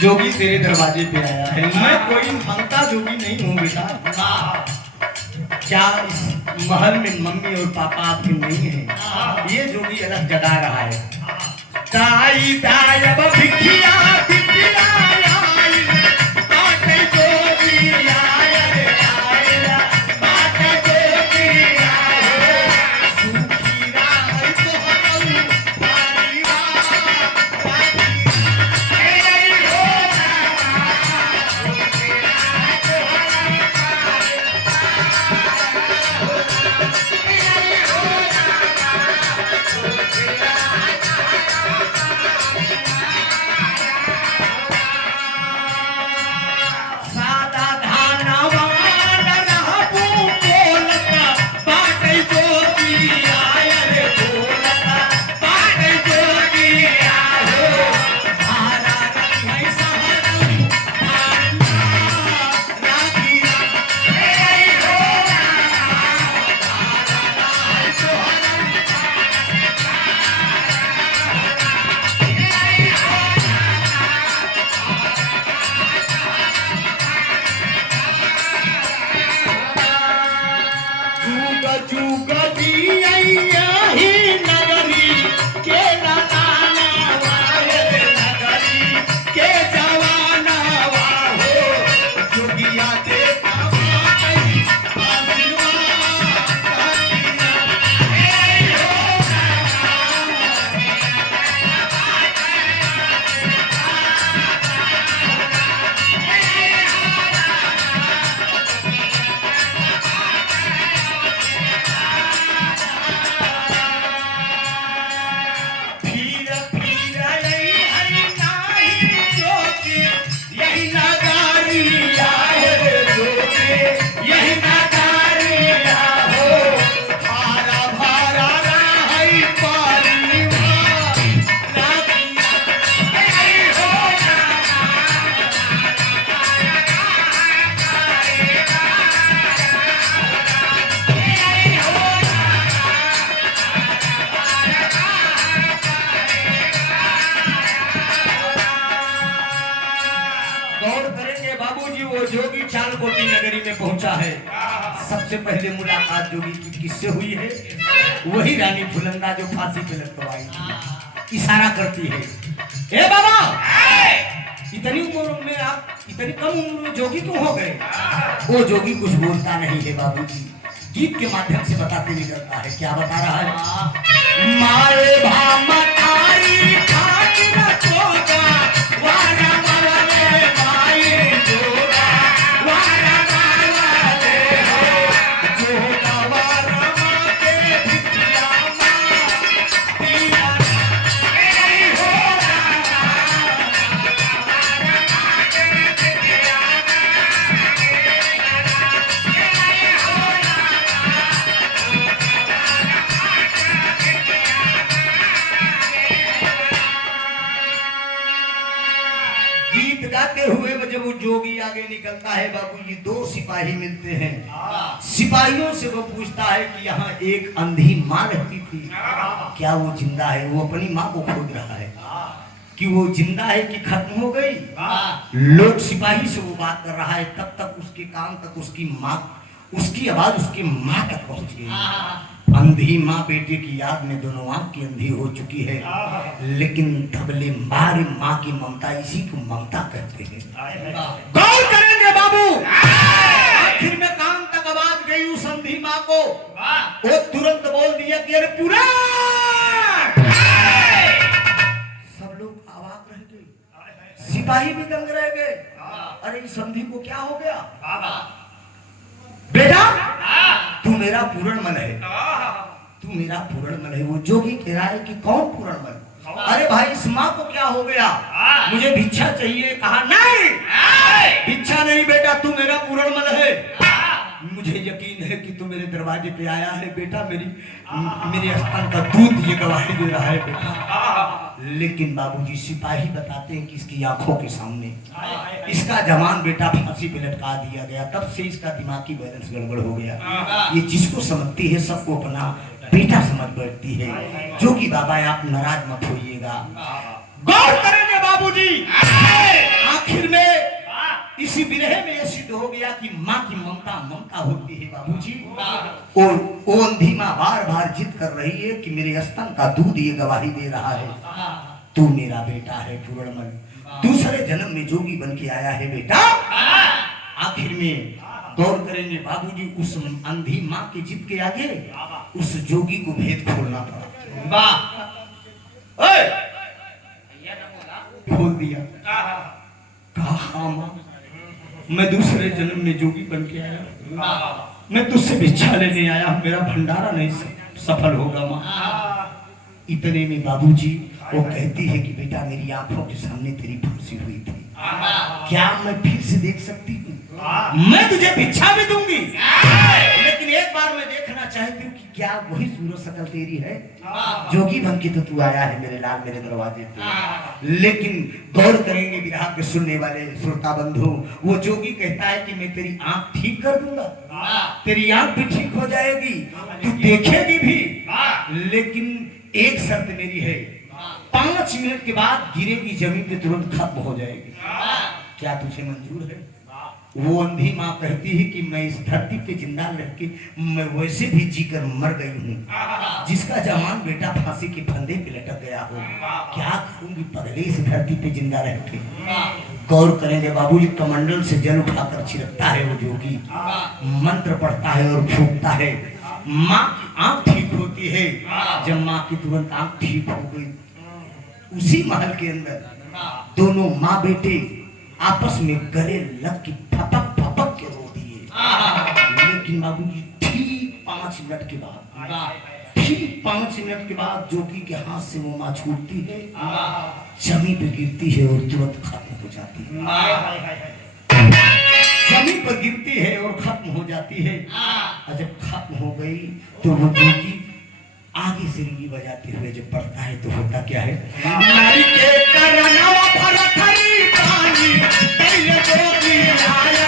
जोगी तेरे दरवाजे पे आया है। मैं कोई मंगता जोगी नहीं हूँ बेटा। क्या इस महल में मम्मी और पापा आपके नहीं है? ये जोगी अलग जगा रहा है। ताई ताई अब भिखिया भिखिया आई, बाटे जोगी आया रे आया, बाटे जोगी आया, सुखी राह तो हरऊ पारीवा पारी, ए हो जोगी चालकोटी नगरी में पहुंचा है। सबसे पहले मुलाकात जोगी की किससे हुई है? वही रानी फुलंदा जो फांसी पे लटकवाई थी। इशारा करती है, ए बाबा, इतनी उम्र में आप इतनी कम उम्र में जोगी क्यों हो गए? वो जोगी कुछ बोलता नहीं है बाबूजी, गीत के माध्यम से बताते नहीं करता है। क्या बता रहा है? मारे भामतारी खाकी न सोगा, वारा वाले माए जोगा, वारा वाले हो जोगा, वारा माके भितिया माँ पिया ए हो गाते हुए जब वो जोगी आगे निकलता है बाबूजी, दो सिपाही मिलते हैं। सिपाहियों से वो पूछता है कि यहाँ एक अंधी माँ रहती थी, क्या वो जिंदा है? वो अपनी माँ को खोज रहा है कि वो जिंदा है कि खत्म हो गई। लोग सिपाही से वो बात कर रहा है, तब तक उसके कान तक उसकी माँ, उसकी आवाज उसकी माँ तक पहुंच गई। अंधी माँ बेटे की याद में दोनों आंख की अंधी हो चुकी है, लेकिन धबले मारे माँ की ममता, इसी को ममता कहते हैं। गौर करेंगे बाबू, आखिर में कान तक आवाज गई उस अंधी माँ को। वो तुरंत बोल दिया कि अरे पूरा। सब लोग अवाक रह गए, सिपाही भी दंग रह गए। अरे इस अंधी को क्या हो गया? बेटा तू मेरा पूरणमल है, तू मेरा पूरणमल है। वो जोगी कह रहा है कि कौन पूरणमल? अरे भाई इस माँ को क्या हो गया? मुझे भिक्षा चाहिए। कहा नहीं, भिक्षा नहीं बेटा, तू मेरा पूरणमल है। मुझे यकीन है कि तू मेरे दरवाजे पे आया है बेटा, मेरे स्तन का दूध ये गवाही दे रहा है बेटा। लेकिन बाबूजी सिपाही बताते हैं कि इसकी आंखों के सामने इसका जवान बेटा फांसी पे लटका दिया गया। तब से इसका दिमागी बैलेंस गड़बड़ हो गया। ये जिसको समझती है सबको अपना बेटा समझ बैठती है। जो कि बाबा आप नाराज मत होइएगा। गौर करेंगे बाबूजी, सिद्ध हो गया कि माँ की ममता ममता होती है बाबूजी। और वो अंधी माँ बार बार जिद कर रही है कि मेरे स्तन का दूध ये गवाही दे रहा है, तू मेरा बेटा है पूर्णमल, दूसरे जन्म में जोगी बन के आया है बेटा। आखिर में गौर करेंगे बाबूजी, उस अंधी माँ की जिद के आगे उस जोगी को भेद खोलना पड़ा। खोल दिया। कहा माँ, मैं दूसरे जन्म में जोगी बन के आया, मैं तुझसे भिक्षा लेने आया, मेरा भंडारा नहीं सफल होगा माँ। इतने में बाबूजी वो कहती है कि बेटा मेरी आंखों के सामने तेरी फांसी हुई थी, क्या मैं फिर से देख सकती हूँ? मैं तुझे भिक्षा भी दूंगी, लेकिन एक बार मैं देखना चाहती हूँ कि क्या वही सूरत शकल तेरी है? जोगी बन के तो तू आया है मेरे लाल मेरे दरवाजे पे। लेकिन गौर करेंगे विराग के सुनने वाले श्रोता बंधु, वो जोगी कहता है कि मैं तेरी आंख ठीक कर दूंगा, तेरी आंख भी ठीक हो जाएगी, तू देखेगी भी, लेकिन एक शर्त मेरी है, 5 मिनट के बाद गिरेगी जमीन पे, तुरंत खत्म हो जाएगी, क्या तुझे मंजूर है? वो अंधी माँ कहती है कि मैं इस धरती पे जिंदा रह के मैं वैसे भी जीकर मर गई हूँ, जिसका जवान बेटा फांसी के फंदे पे लटक गया हो, क्या करूंगी पगले इस धरती पे जिंदा रह के। गौर करेंगे बाबूजी, कमंडल से जल उठाकर छिड़कता है वो जोगी, मंत्र पढ़ता है और फूंकता है, माँ की आंख ठीक होती है। जब माँ की तुरंत आंख ठीक हो गई, उसी महल के अंदर दोनों माँ बेटे आपस में गले लग के फपक फपक के रो दिए। लेकिन बाबूजी ठीक 5 मिनट के बाद जोगी के हाथ से वो माँ छूटती है, जमीन पे गिरती है और तुरंत खत्म हो जाती है। जमीन पर गिरती है और खत्म हो जाती है। और जब खत्म हो गई तो वो जोगी आगे से रींगी बजाते हुए जब पढ़ता है तो होता क्या है? नारी के करनवा भरथरी पानी, पहले जोगी आया